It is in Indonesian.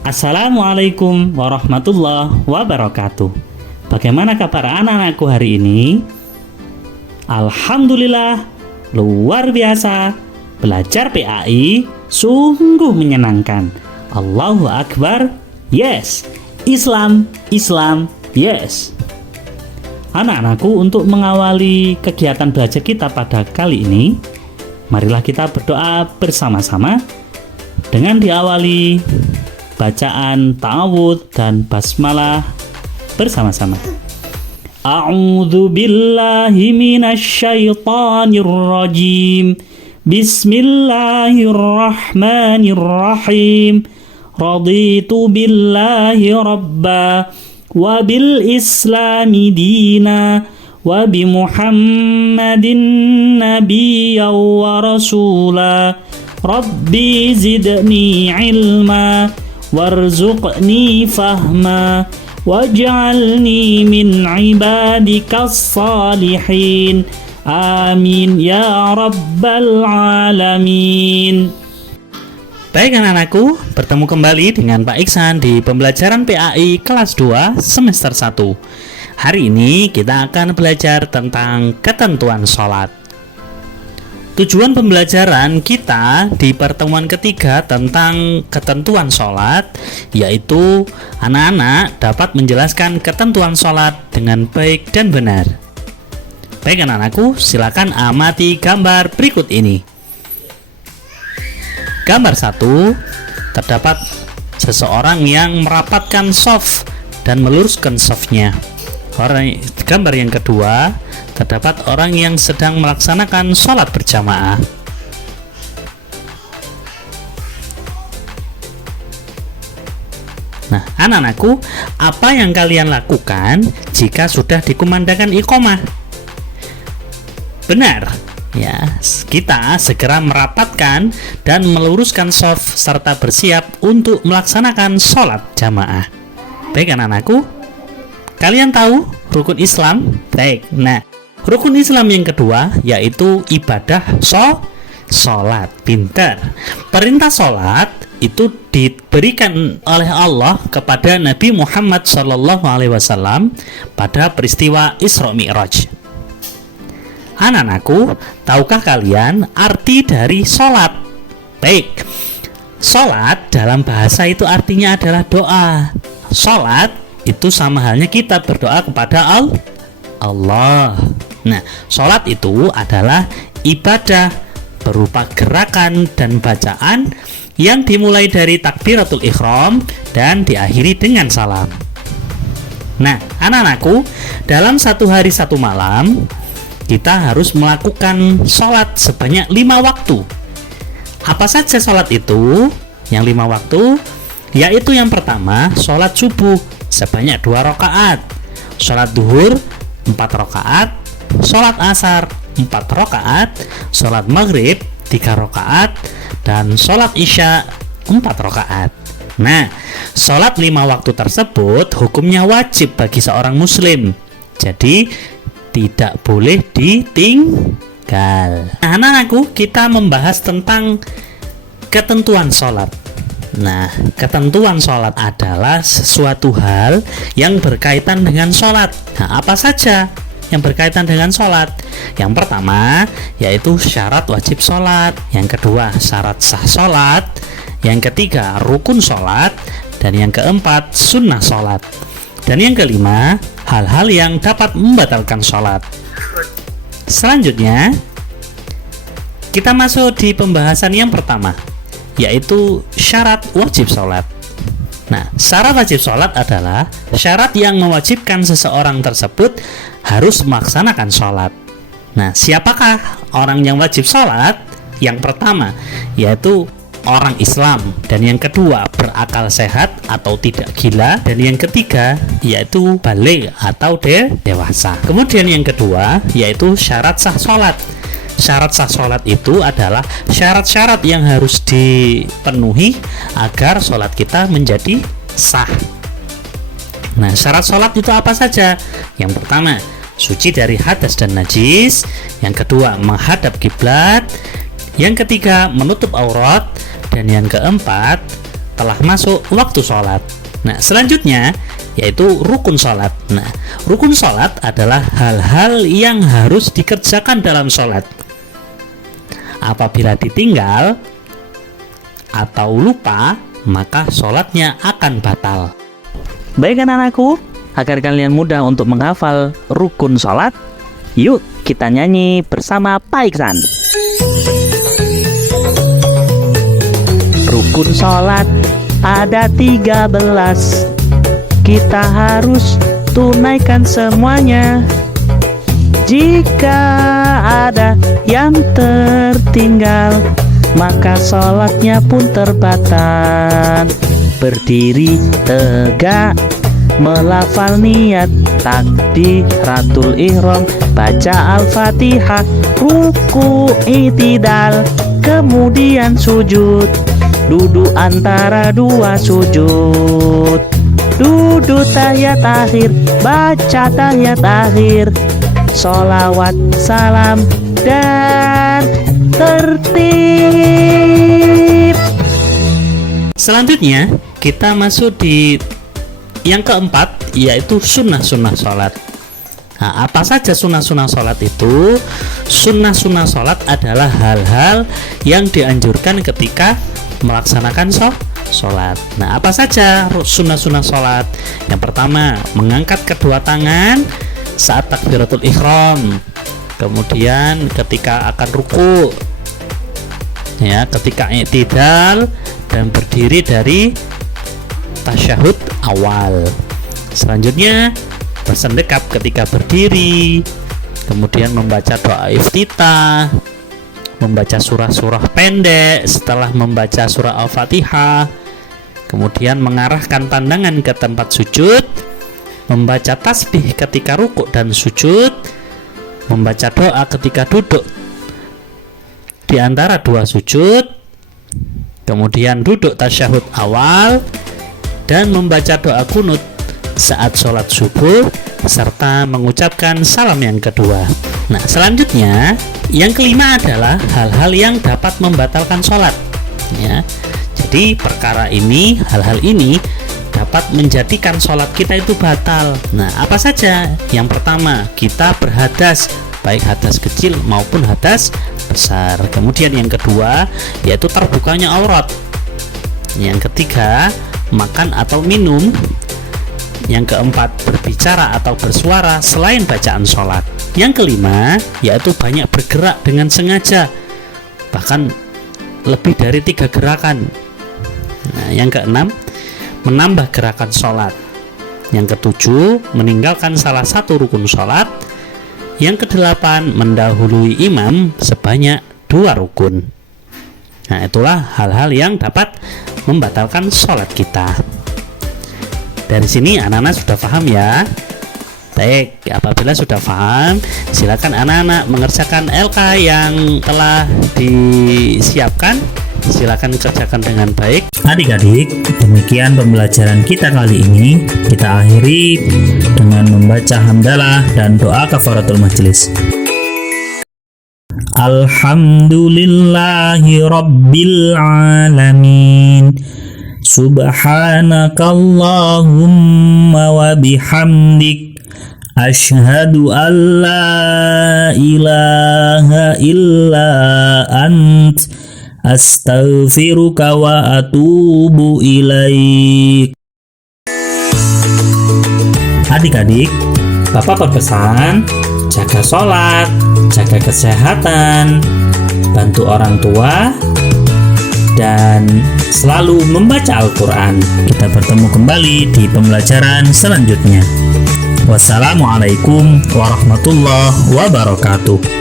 Assalamualaikum warahmatullahi wabarakatuh. Bagaimana kabar anak-anakku hari ini? Alhamdulillah, luar biasa. Belajar PAI sungguh menyenangkan. Allahu Akbar, yes. Islam, yes. Anak-anakku, untuk mengawali kegiatan belajar kita pada kali ini, marilah kita berdoa bersama-sama dengan diawali bacaan ta'awudz dan basmalah bersama-sama. A'udzu billahi minasyaitonir rajim. Bismillahirrahmanirrahim. Raditu billahi rabba wa bil islami dina wa bi Muhammadin nabiyyan wa rasula. Rabbi zidni ilma warzuqni fahma waj'alni min ibadikas salihin. Amin ya rabbal alamin. Baik anak-anakku, bertemu kembali dengan Pak Iksan di pembelajaran PAI kelas 2 semester 1. Hari ini kita akan belajar tentang ketentuan sholat. Tujuan pembelajaran kita di pertemuan ketiga tentang ketentuan sholat, yaitu anak-anak dapat menjelaskan ketentuan sholat dengan baik dan benar. Baik anak-anakku, silakan amati gambar berikut ini. Gambar 1, terdapat seseorang yang merapatkan shaf dan meluruskan shafnya. Gambar yang kedua, terdapat orang yang sedang melaksanakan sholat berjamaah. Nah, anak-anakku, apa yang kalian lakukan jika sudah dikumandangkan iqomah? Benar, ya, kita segera merapatkan dan meluruskan shaf serta bersiap untuk melaksanakan sholat jamaah. Baik anak-anakku, kalian tahu rukun Islam? Baik, nah rukun Islam yang kedua yaitu ibadah sholat. Pintar. Perintah sholat itu diberikan oleh Allah kepada Nabi Muhammad SAW pada peristiwa Isra Mi'raj. Anak-anakku, tahukah kalian arti dari sholat? Baik, sholat dalam bahasa itu artinya adalah doa. Sholat itu sama halnya kita berdoa kepada Allah. Nah, sholat itu adalah ibadah berupa gerakan dan bacaan yang dimulai dari takbiratul ihram dan diakhiri dengan salam. Nah, anak-anakku, dalam satu hari satu malam kita harus melakukan sholat sebanyak 5 waktu. Apa saja sholat itu? Yang 5 waktu, yaitu yang pertama, sholat subuh sebanyak 2 rakaat, sholat duhur 4 rakaat, sholat asar 4 rakaat, sholat maghrib 3 rakaat, dan sholat isya 4 rakaat. Nah, sholat 5 waktu tersebut hukumnya wajib bagi seorang muslim. Jadi tidak boleh ditinggal. Nah, anak-anakku, kita membahas tentang ketentuan sholat. Nah, ketentuan sholat adalah sesuatu hal yang berkaitan dengan sholat. Nah, apa saja yang berkaitan dengan sholat? Yang pertama, yaitu syarat wajib sholat. Yang kedua, syarat sah sholat. Yang ketiga, rukun sholat. Dan yang keempat, sunnah sholat. Dan yang kelima, hal-hal yang dapat membatalkan sholat. Selanjutnya, kita masuk di pembahasan yang pertama, yaitu syarat wajib sholat. Nah, syarat wajib sholat adalah syarat yang mewajibkan seseorang tersebut harus melaksanakan sholat. Nah, siapakah orang yang wajib sholat? Yang pertama, yaitu orang Islam, dan yang kedua berakal sehat atau tidak gila, dan yang ketiga yaitu baligh atau dewasa. Kemudian yang kedua yaitu syarat sah sholat. Syarat sah sholat itu adalah syarat-syarat yang harus dipenuhi agar sholat kita menjadi sah. Nah, syarat sholat itu apa saja? Yang pertama, suci dari hadas dan najis. Yang kedua, menghadap kiblat. Yang ketiga, menutup aurat. Dan yang keempat, setelah masuk waktu sholat. Nah, selanjutnya yaitu rukun sholat. Nah, rukun sholat adalah hal-hal yang harus dikerjakan dalam sholat. Apabila ditinggal atau lupa, maka sholatnya akan batal. Baik anak-anakku, agar kalian mudah untuk menghafal rukun sholat, yuk kita nyanyi bersama Pak Iksan. Rukun sholat ada 13, kita harus tunaikan semuanya. Jika ada yang tertinggal, maka sholatnya pun terbatal. Berdiri tegak, melafal niat, takbiratul ihram, baca al-fatihah, ruku i'tidal, kemudian sujud, duduk antara dua sujud, duduk tahiyat akhir, baca tahiyat akhir, sholawat, salam, dan tertib. Selanjutnya kita masuk di yang keempat, yaitu sunnah-sunnah sholat. Nah, apa saja sunnah-sunnah sholat itu? Sunnah-sunnah sholat adalah hal-hal yang dianjurkan ketika melaksanakan sholat. Nah, apa saja sunnah-sunnah sholat? Yang pertama, mengangkat kedua tangan saat takbiratul ihram, kemudian ketika akan ruku, ya, ketika i'tidal, dan berdiri dari tasyahud awal. Selanjutnya bersendekap ketika berdiri, kemudian membaca doa iftitah, membaca surah-surah pendek setelah membaca surah al-fatihah, kemudian mengarahkan pandangan ke tempat sujud, membaca tasbih ketika rukuk dan sujud, membaca doa ketika duduk di antara dua sujud, kemudian duduk tasyahud awal, dan membaca doa kunut saat sholat subuh, serta mengucapkan salam yang kedua. Nah, selanjutnya yang kelima adalah hal-hal yang dapat membatalkan sholat, ya. Jadi perkara ini, hal-hal ini dapat menjadikan sholat kita itu batal. Nah, apa saja? Yang pertama, kita berhadas, baik hadas kecil maupun hadas besar. Kemudian yang kedua yaitu terbukanya aurat. Yang ketiga, makan atau minum. Yang keempat, berbicara atau bersuara selain bacaan sholat. Yang kelima yaitu banyak bergerak dengan sengaja, bahkan lebih dari 3 gerakan. Nah, yang keenam, menambah gerakan sholat. Yang ketujuh, meninggalkan salah satu rukun sholat. Yang kedelapan, mendahului imam sebanyak 2 rukun. Nah, itulah hal-hal yang dapat membatalkan sholat kita. Dari sini anak-anak sudah paham ya? Baik, apabila sudah paham, silakan anak-anak mengerjakan LK yang telah disiapkan. Silakan kerjakan dengan baik. Adik-adik, demikian pembelajaran kita kali ini. Kita akhiri dengan membaca hamdalah dan doa kafaratul majelis. Alhamdulillahi rabbil alamin. Subhanakallahumma wa bihamdik, asyhadu an la ilaha illa ant, astaghfiruka wa atubu ilaik. Adik-adik, Bapak berpesan jaga sholat, jaga kesehatan, bantu orang tua, dan selalu membaca Al-Quran. Kita bertemu kembali di pembelajaran selanjutnya. Wassalamualaikum warahmatullahi wabarakatuh.